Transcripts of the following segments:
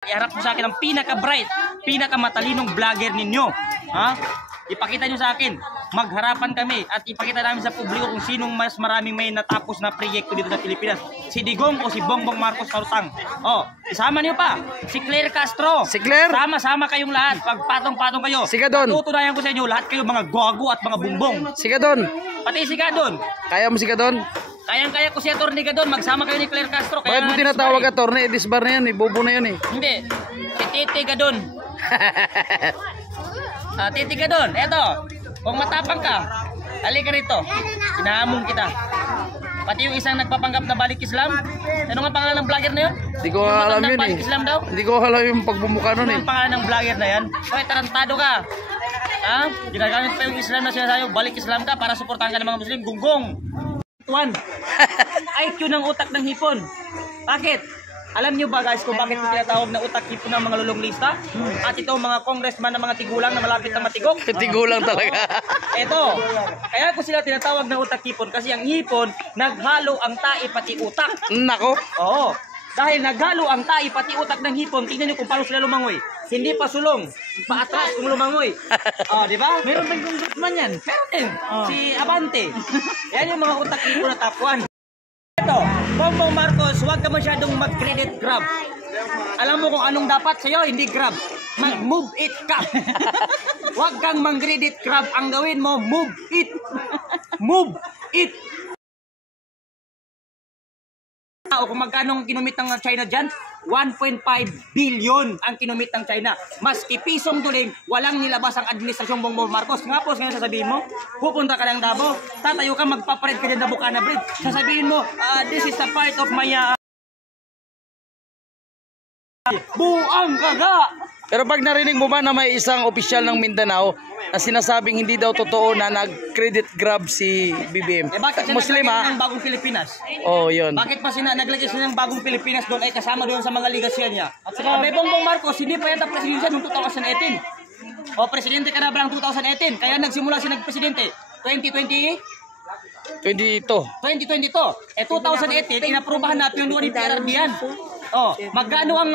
Iharap mo sa akin ang pinaka-bright, pinaka-matalinong vlogger ninyo. Ha? Ipakita nyo sa akin. Magharapan kami at ipakita namin sa publiko kung sinong mas maraming may natapos na proyekto dito sa Pilipinas. Si Digong o si Bongbong Marcos Carutang. Oh, isama niyo pa. Si Claire Castro. Si Claire. Sama-sama kayong lahat. Pagpatong-patong kayo. Si Gadon. Tutunayan ko sa inyo lahat kayo mga gogo at mga bumbong. Si Gadon. Pati si Gadon. Kaya mo si Gadon? Kayang-kaya ko si Atty. Gadon. Magsama kayo ni Claire Castro. Bakit mo tinatawag Atty. Disbar na yan? Bobo na yan eh. Hindi. Si Titi Gadon. Titi Gadon. Eto. Kung matapang ka, halika rito. Sinahamon kita. Pati yung isang nagpapanggap na balik Islam. Ano nga pangalan ng vlogger na yun? Hindi ko alam yun eh. Islam daw? Hindi ko alam yung pagbumuka nun eh. Ano ang pangalan ng vlogger na yan? Hoy, tarantado ka. Ha? Ginagamit pa yung Islam na sinasayo. Balik Islam ka para suportahan ka ng mga Muslim. Gunggong. Tuan. IQ ng utak ng hipon. Bakit? Alam niyo ba guys kung bakit tinatawag na utak hipon ng mga lulong lista? At ito mga congressman ng mga tigulang na malapit na matigok? Tigulang talaga. Ito. Kaya ko sila tinatawag na utak hipon kasi ang hipon naghalo ang tai pati utak. Nako. Oo. Dahil naghalo ang tai pati utak ng hipon, tingnan niyo kung paano sila lumangoy. Hindi pa sulong, paatras kung lumangoy. Oh, di ba? Meron bang congressman yan? Meron din. Si Abante. Yan yung mga utak hipon na top 1. Ito, Bongbong Marcos, huwag ka masyadong mag-credit grab. Alam mo kung anong dapat sa'yo, hindi grab. Mag-move it ka. Huwag kang mag-credit grab. Ang gawin mo, move it. Move it. O kung magkano ang kinumit ng China dyan, 1.5 billion ang kinumit ng China. Maski pisong tuling, walang nilabas ang administrasyong Bongbong Marcos. Nga po, ngayon sasabihin mo, pupunta ka ng Davao, tatayo ka, magpapared ka dyan na Bukana Bridge. Sasabihin mo, this is a part of my... buang kaga! Pero pag narinig mo ba na may isang opisyal ng Mindanao na sinasabing hindi daw totoo na nag-credit grab si BBM? Bakit Muslim ha? ng bagong Pilipinas? Oh, yun. Bakit pa naglagay sila ng bagong Pilipinas doon ay kasama doon sa mga ligasya niya? At saka Bongbong Marcos, hindi pa yata presidente noong 2018. O presidente ka na ba ng 2018? Kaya nagsimula siya nagpresidente 2022. 2022. 2018, inaprubahan natin yung ni PRRD yan. Oh, magkano ang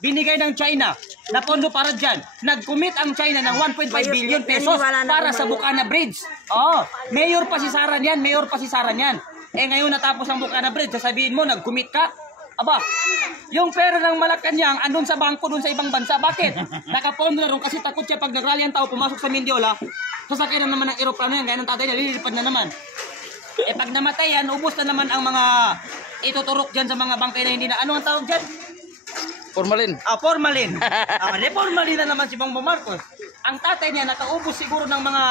binigay ng China na pondo para dyan? Nag-commit ang China ng 1.5 billion pesos para sa Bukana Bridge. Oh, mayor pa si Sara niyan, mayor pa si Sara niyan. Eh ngayon natapos ang Bukana Bridge, sasabihin mo nag-commit ka? Aba, yung pera ng Malacanang andun sa bangko doon sa ibang bansa. Bakit? Nakapondo na ron kasi takot siya pag nagrally ang tao pumasok sa Mindiola. Sasakay na naman ang eroplano yan, gaya ng tatay niya, lilipad na naman. Eh pag namatay yan, ubos na naman ang mga ituturok dyan sa mga bangkay na hindi na, ano ang tawag dyan? Formalin. Formalin. Formalin na naman si Bongbong Marcos. Ang tatay niya nakaubos siguro ng mga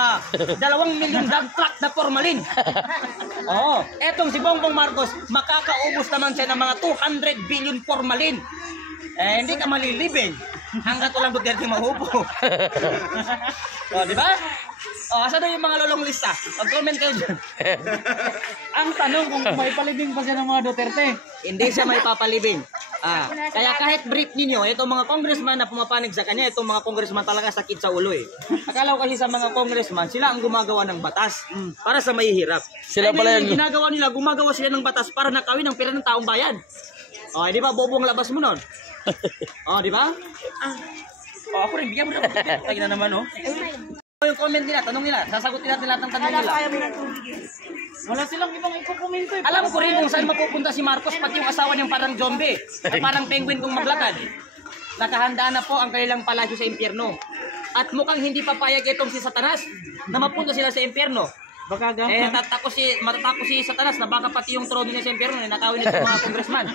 2 milyong dump truck na formalin. Oo. Etong si Bongbong Marcos, makakaubos naman siya ng mga 200 billion formalin. Eh, hindi ka malilibing. Hanggat walang Duterte mahupo. O, di ba? O, asa na yung mga lolong lista? Mag-comment kayo dyan. Ang tanong kung may palibing pa siya ng mga Duterte. Hindi siya may papalibing. Kaya kahit brief ninyo, itong mga congressman na pumapanig sa kanya, itong mga congressman talaga sakit sa ulo eh. Akala ko kasi sa mga congressman, sila ang gumagawa ng batas para sa mahihirap. Sila pala yung ginagawa nila, gumagawa sila ng batas para nakawin ang pera ng taong bayan. O, di ba? Bobong labas mo nun. O, di ba? Ako rin, bigyan mo na. Lagi na naman, oh. Yung comment nila, tanong nila, sasagutin natin lahat ng tanong nila. Wala silang ibang ikukomento eh. Alam ko rin kung saan mapupunta si Marcos, pati yung asawa niyang parang zombie, parang penguin kung maglakad. Nakahanda na po ang kanilang palasyo sa impyerno. At mukhang hindi papayag itong si Satanas na mapunta sila sa impyerno. Matatapos si Satanas na baka pati yung trono niya sa impyerno, nakawin ito mga congressman.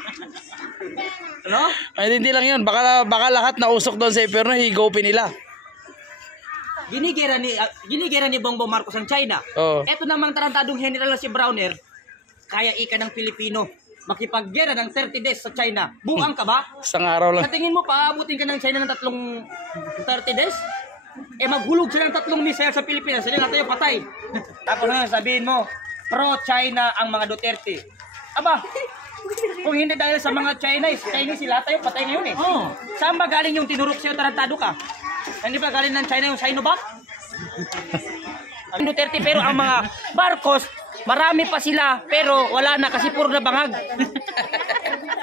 Ano? Ay, hindi lang yun. Baka lahat na usok doon sa impyerno, higopin nila. Ginigera ni Bongbong Marcos ang China. Oh. Ito namang tarantadong general na si Browner, kaya ika ng Pilipino makipaggera ng 30 days sa China. Buang ka ba? Isang araw lang. Sa tingin mo, paabutin ka ng China ng 30 days? Eh maghulog sila ng 3 missile sa Pilipinas, sila tayo patay. Tapos na sabihin mo, pro-China ang mga Duterte. Aba, kung hindi dahil sa mga Chinese sila tayo patay ngayon eh. Oh. Saan ba galing yung tinurok sa'yo, tarantado ka? Hindi ba galing ng China yung Sinovac? Ang Duterte, pero ang mga Marcos, marami pa sila, pero wala na kasi puro na bangag.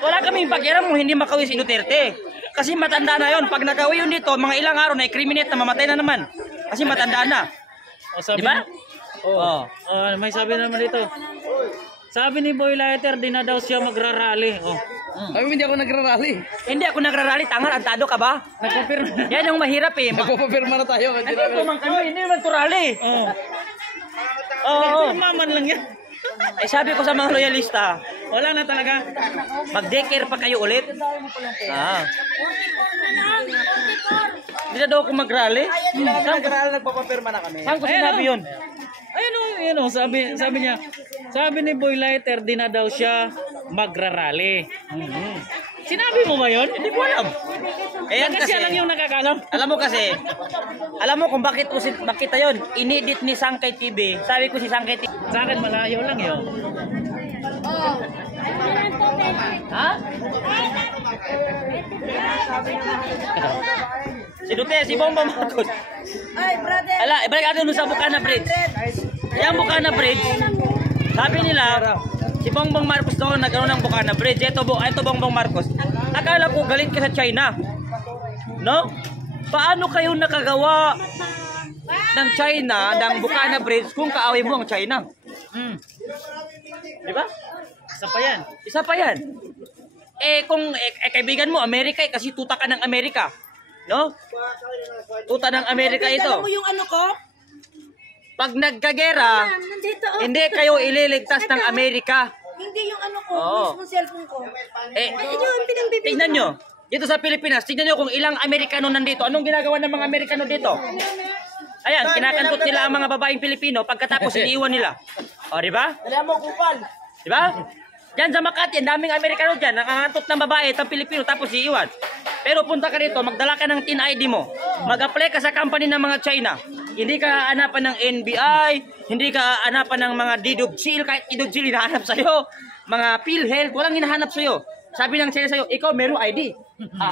Wala kaming pakialam mo hindi makawin si Duterte. Kasi matanda na yon. Pag nagawi yun dito, mga ilang araw na i-criminate na mamatay na naman. Kasi matanda na. Di ba? Oh. May sabi naman dito. Sabi ni Boy Lighter, di na daw siya magrarally. Oh. Ay, hindi ako nagrarally. Hindi ako nagrarally. Tangan, antado ka ba? Nagpapirma. Yan yung mahirap eh. Magpapapirma na tayo. Hindi ko man kami, hindi naman to rally. Oh. Oo. Pirmaman lang yan. Ay sabi ko sa mga loyalista, Wala na talaga. mag-daycare pa kayo ulit. Hindi na daw ako mag-rally. Nagpapapirma na kami. Saan ko sinabi yun? Ayun o, sabi niya. Sabi ni Boy Lighter, di na daw siya magrarally. Sinabi mo ba yun? Hindi ko alam. Ayan Kasi siya lang yung nakakalam. Alam mo kung bakit yun, inedit ni Sangkay TV. Sabi ko si Sangkay TV. Sa akin malayo lang yun. Ha? Si Duterte, si Bongbong Marcos. Ay, brother. Ala, ibalik natin sa Bukana Bridge. Yung Bukana Bridge, sabi nila, si Bongbong Marcos doon nagkaroon ng Bukana Bridge. Ito Bongbong Marcos. Akala ko galit ka sa China. No? Paano kayo nakagawa ng China, ng Bukana Bridge kung kaaway mo ang China? Di ba? Isa pa yan. Kung kaibigan mo, Amerika kasi tuta ka ng Amerika. No? Tuta ng Amerika ito. Alam mo yung ano ko? Pag nagkagera, Nandito. Oh. hindi kayo ililigtas ng Amerika. Hindi yung ano ko, Oo. mismo cellphone ko. Yung pinangbibig. Tignan nyo. Dito sa Pilipinas, tignan nyo kung ilang Amerikano nandito. Anong ginagawa ng mga Amerikano dito? Ayan, kinakantot nila ang mga babaeng Pilipino pagkatapos iniiwan nila. O, di ba? Di ba? Diyan sa Makati, ang daming Amerikano dyan, nakakantot ng babae at ang Pilipino tapos iiwan. Pero punta ka dito, magdala ka ng TIN ID mo. Mag-apply ka sa company ng mga China. Hindi ka hanapan ng NBI, hindi ka hanapan ng mga deed of seal, kahit deed of seal hinahanap sa'yo. Mga PhilHealth, walang hinahanap sa'yo. Sabi ng China sa'yo, ikaw meron ID.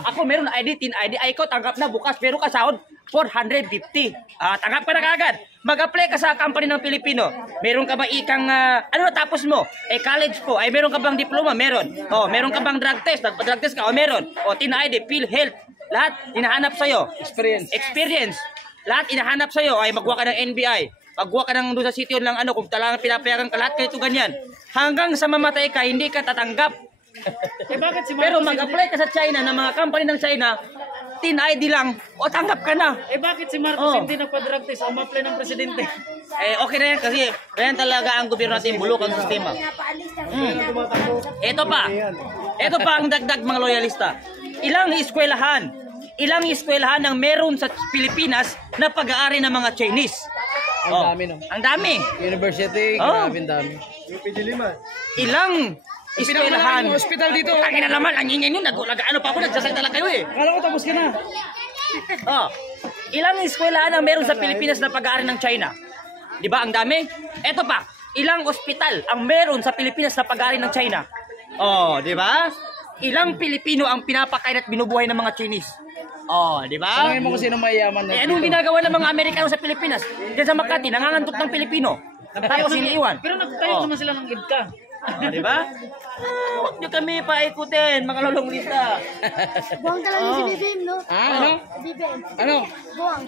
Ako meron ID, TIN ID. Ikaw tanggap na bukas, pero ka sahod 450. Tanggap ka na kagad. Mag-apply ka sa company ng Pilipino. Meron ka ba ikang, ano tapos mo? College po. Ay, meron ka bang diploma? Meron. Meron ka bang drug test? Nagpa-drug test ka? Meron. TIN ID, PhilHealth. Lahat, hinahanap sa'yo. Experience. Lahat, hinahanap sa'yo. Ay, magwa ka ng NBI. Magwa ka ng doon sa city lang, kung talagang pinapayagan ka, lahat ganito ganyan. Hanggang sa mamatay ka, hindi ka tatanggap. Bakit si Pero mag-apply ka sa China, ng mga company ng China, TIN ID lang, tanggap ka na. bakit si Marcos hindi nagpa-drug test o ma-apply ng presidente? Okay na yan kasi yan talaga ang gobyerno natin, bulok ang sistema. Ito pa ang dagdag mga loyalista. Ilang eskwelahan ang meron sa Pilipinas na pag-aari ng mga Chinese. Ang dami, no? Ang dami. University, grabe ang dami. Ilang eskwelahan. Ang hospital dito. Ang ina naman, ang ingay nyo, ano pa ako, nagsasalita lang kayo eh. Akala ko tapos ka na. Ilang eskwelahan ang meron sa Pilipinas na pag-aari ng China? Di ba ang dami? Eto pa, ilang ospital ang meron sa Pilipinas na pag-aari ng China? Di ba? Ilang Pilipino ang pinapakain at binubuhay ng mga Chinese? Di ba? Tanungin mo kung sino mayaman na Anong ginagawa ng mga Amerikano sa Pilipinas? Diyan sa Makati, nangangantot ng Pilipino. Tapos iniiwan. Pero nagtayo naman sila ng EDCA. Di ba? Huwag nyo kami paikutin, mga lolong lista. Buwang talaga si BBM, no? Ano? BBM. Ano? Buwang.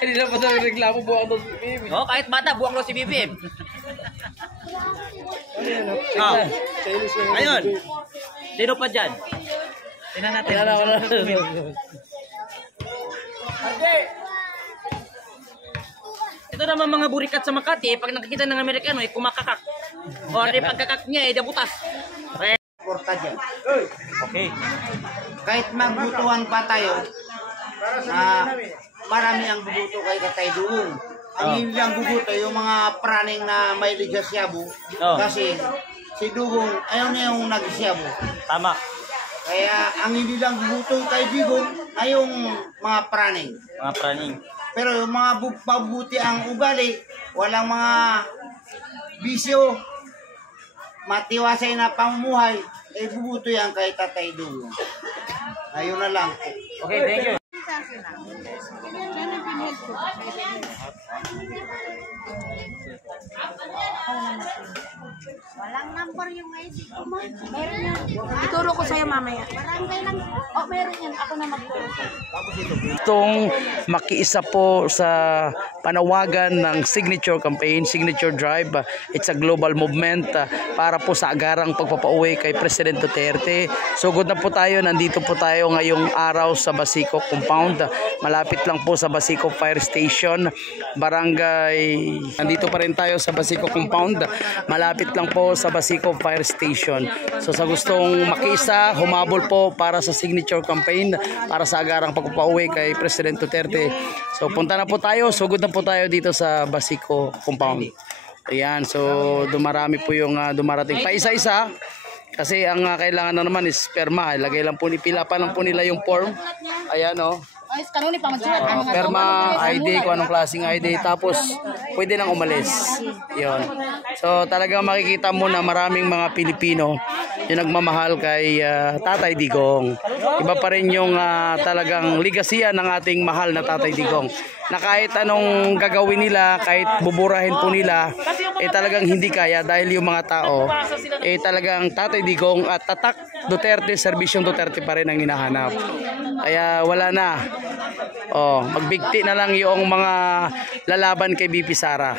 Kanina pa sa reklamo buwang doon si BBM. Kahit bata, buwang daw si BBM. Ayun. Sino pa dyan? Tingnan natin. Wala. Ito naman mga burikat sa Makati, pag nakikita ng Amerikano, kumakakak. Pagkakak niya, dabutas. Okay. Kahit magbutuhan pa tayo, marami ang bubuto kay Katay doon. Ang hindi lang bubuto, yung mga praning na may ligasyabu. Kasi si Dugong, ayaw na yung nagsyabu. Tama. Kaya ang hindi lang bubuto kay Dugong ay yung mga praning. Mga praning. Pero yung mga mabuti ang ugali, walang mga bisyo, matiwasay na pamumuhay, bubuto yan kay Tatay Dugong. Ayun na lang. Okay, thank you. Walang number yung ID ko, ma. Meron yan. Ituro ko sa'yo mamaya. Barangay lang. Oh, meron yan. Ako na magturo. Itong makiisa po sa panawagan ng signature campaign, signature drive. It's a global movement para po sa agarang pagpapauwi kay President Duterte. Sugod na po tayo, nandito po tayo ngayong araw sa Basico Compound. Malapit lang po sa Basico Fire Station, Barangay. Nandito pa rin tayo sa Basico Compound. Malapit lang po sa Basico Fire Station. So sa gustong makiisa, humabol po para sa signature campaign para sa agarang pagpapauwi kay President Duterte. So punta na po tayo, sugod na po tayo dito sa Basico Compound. Ayan, so dumarami po yung dumarating pa isa-isa. Kasi ang kailangan na naman is perma. Ilagay lang po, pila pa lang po nila yung form. Ayan o. Perma, ID, kung anong klaseng ID. Tapos pwede nang umalis. Yun. So talagang makikita mo na maraming mga Pilipino yung nagmamahal kay Tatay Digong. Iba pa rin yung talagang legasya ng ating mahal na Tatay Digong. Na kahit anong gagawin nila, kahit buburahin po nila, talagang hindi kaya dahil yung mga tao talagang Tatay Digong at tatak Duterte, serbisyong Duterte pa rin ang hinahanap. Kaya wala na. Magbigti na lang yung mga lalaban kay BP Sara.